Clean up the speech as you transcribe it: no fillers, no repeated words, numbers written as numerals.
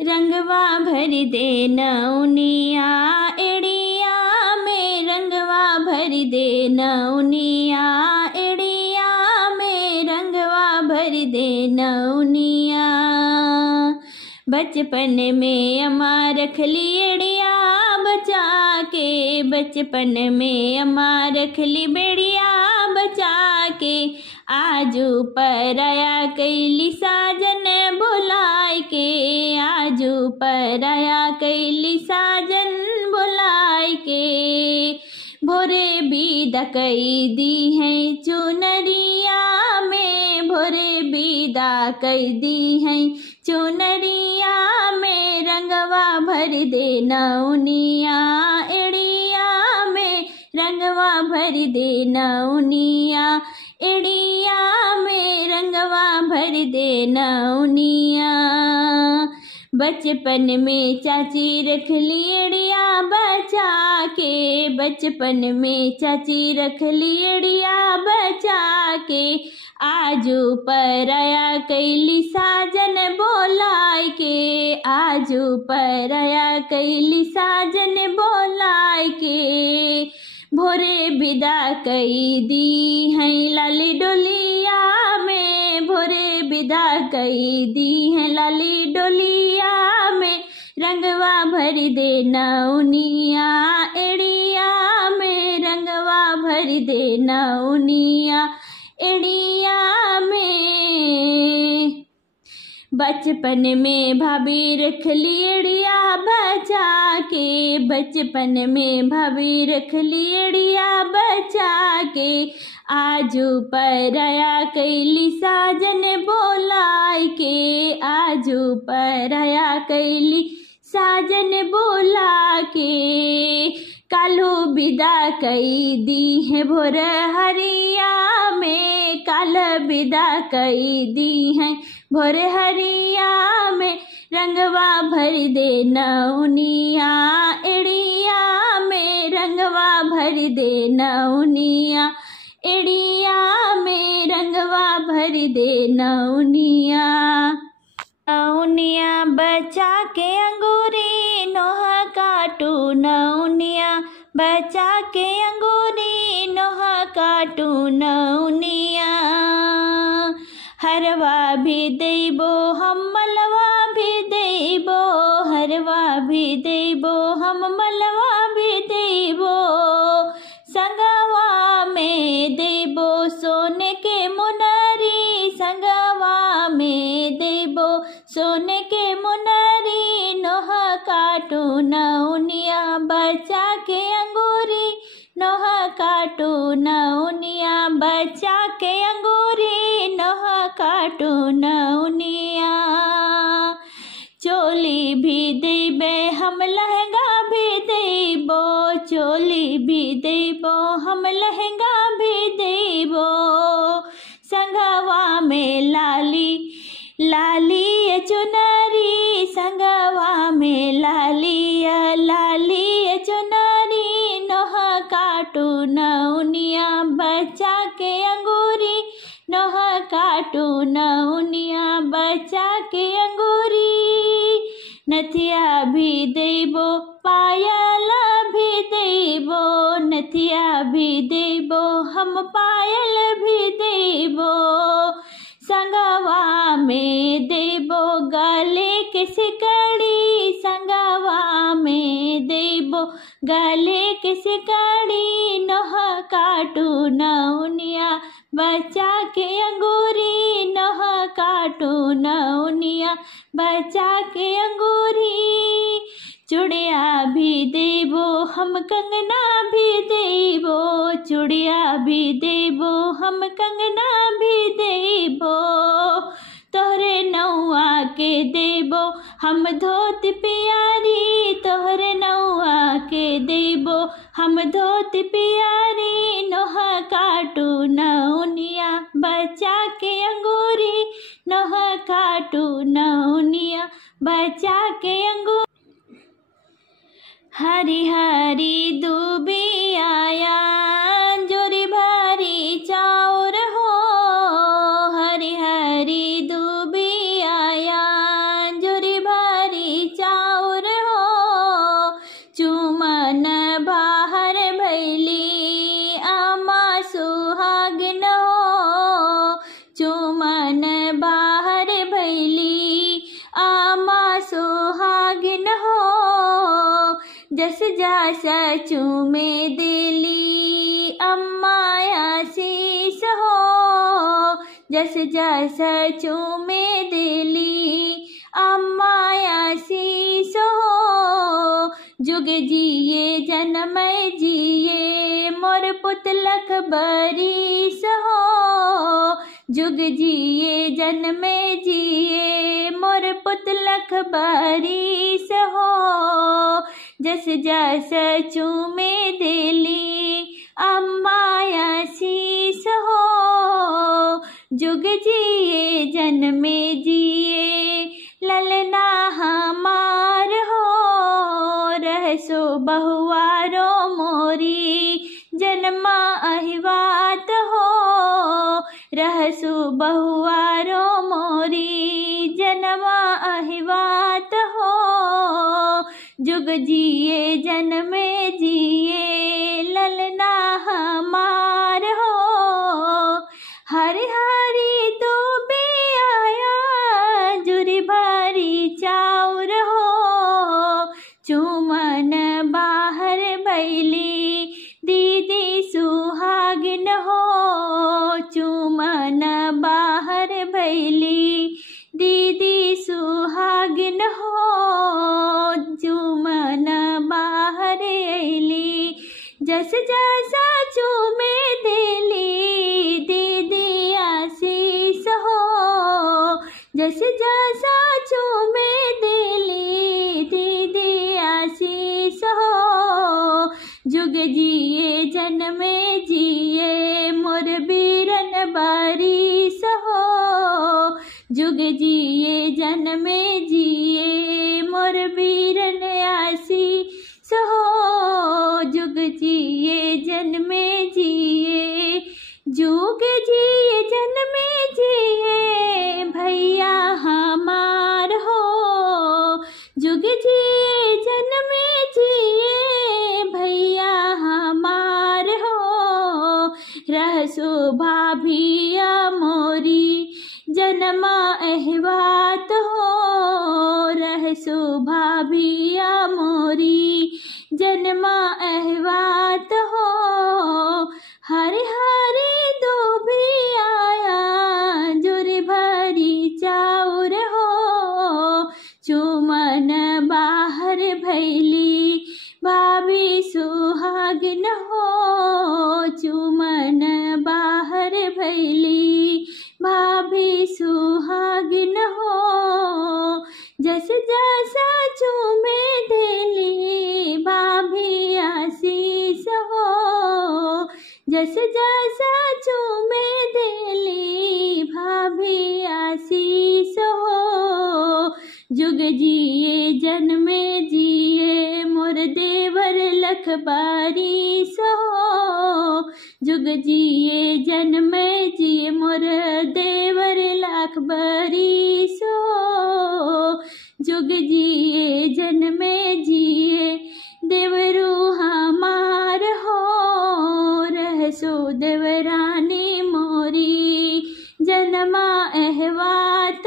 रंगवा भर दे नौनिया एड़िया में, रंगवा भर दे नौनिया एड़िया में, रंगवा भर दे नौनिया। बचपन में अम्मा रखली एड़िया बचा के, बचपन में अम्मा रखली बेड़िया बचा के, आजू पराया कैली साजन बुलाए के, आजू पराया कैली साजन बुलाए के। भोरे विदा कई दी है चुनरिया में, भोरे विदा कई दी है चुनरिया में, रंगवा भर दे नौनिया एड़िया में, रंगवा भर दे नौनिया एड़िया में, रंगवा भर दे नौनिया। बचपन में चाची रखली एड़िया बचा के, बचपन में चाची रखली एड़िया बचा के, आजू पराया कैली साजन बोलाए के, आजू पराया कैली साजन बोलाए के। भोरे विदा कई दी है लाली डोलिया में, भोरे विदा कई दी है लाली डोलिया में, रंगवा भर दे नौनिया एड़िया में, रंगवा भर दे नौनिया एड़िया में। बचपन में भाभी रखली एड़िया बचा के, बचपन में भाभी रखली एड़िया बचा के, आजू पराया कैली साजन बोलाए के, आजू पराया कैली साजन बोला के। कालू विदा कई दी है भोर हरिया में, काल विदा कई दी है भोर हरिया में, रंगवा भर दे नौनिया एड़िया में, रंगवा भर दे नौनिया एड़िया में, रंगवा भर दे नौनिया। नौनिया बचा के अंगूरी नोह काटू, नौनिया बचा के अंगूरी नोह काटू नौनिया। हरवा भी देबो हम मलवा भी देबो, हरवा भी देबो हम मलवा भी देबो, संगवा में देबो सोने के मुनरी, संगवा में देबो सोने के मुनरी। नोह काटू नौनिया बचा के अंगूरी, नोह काटू नौनिया बचा के अंगूरी, नोह काटू नौनिया। चोली भी देबे हम लहंगा भी देबो, चोली भी देबो हम लहंगा भी देबो, संगवा में लाली लाली चुनरी, संगवा में लाली लाली चुनरी। नोह काटू नौनिया बचा के अंगूरी, नोह काटू नौनिया बचा के अंगूरी। नथिया भी देबो पायल भी देबो, नथिया भी देबो हम पायल भी देबो, संगवा में देबो गले के सिकड़ी, संगवा में देबो गले के सिकड़ी। नोह काटू नौनिया बचा के अंगूरी, नोह काटू नौनिया बचा के अंगूरी। चूड़िया भी देबो हम कंगना भी देबो, चूड़िया भी देबो हम कंगना भी देबो, तोहरे नौआ के देबो हम धोती प्यारी, तोहरे नौआ के देबो हम धोती प्यारी। नोह काटू नौनिया बचा के अंगूरी, नोह काटू नौनिया बचा के अंगूरी। हरी हरी दूबी आया जोरी भारी चाउर हो, हरी हरी दूबी आया जोरी भारी जा सचू में दिली अम्मा आशीष हो, जस जा सचू में दिली अम्मा आशीष हो। जुग जिए जन्म जिए मोर पुतलक बरीस हो, जुग जिए जन्म जिए मोर पुतलक बरीस हो। जस जस चूमे दिली अम्मा आशीष हो, जुग जिए जन्म जिए ललना हमार हो। रहसो बहुआरो मोरी जन्मा अहिवात हो, रहसु बहुआरो मोरी जन्मा अहिवात हो। जुग जिए जन्म जिए ललना हमार हो। हरि हरि तो भी आया जुरी भरी चाउर हो, चुमन बाहर बैली दीदी सुहागिन हो, चुमन बाहर बैली दीदी सुहागिन हो। चुमन बाहर ऐली जस जसा चूमे दिली दीदी आशीष हो, जस जसा चूमे दिली दीदी आशीष हो। जुग जिए जन्म जिए मोर बीरन बारिश हो, जुग जिए जन्म जिए मोर बीरन आशीष हो। जुग जिए जन्म जिए जुग जिए जन्म जिए भैया हमार हो, जुग जिए जन्म जिए भैया हमार हो। रहसो भाभिया मोरी जन्मा अहिवात हो, रहसो भाभिया मोरी जन्मा अहिवात हो। हरे हरे दो भी आया जुरी भरी चाउर हो, चुमन बाहर भैली भाभी सुहागिन हो, चुमन बाहर भैली भाभी सुहागिन हो। जस जसा चूमे दिली भाभी आशीष हो, जस जसा चूमे दिली भाभी आशीष हो। जुग जिए जन्म जिए मोर देवर लख बारिश हो, जुग जिए जन्म जिए मोर देवर लाख बारिश हो। जुग जिए जन्म जिए देवरू हमार हो, रहसो देवरानी मोरी जन्मा अहिवात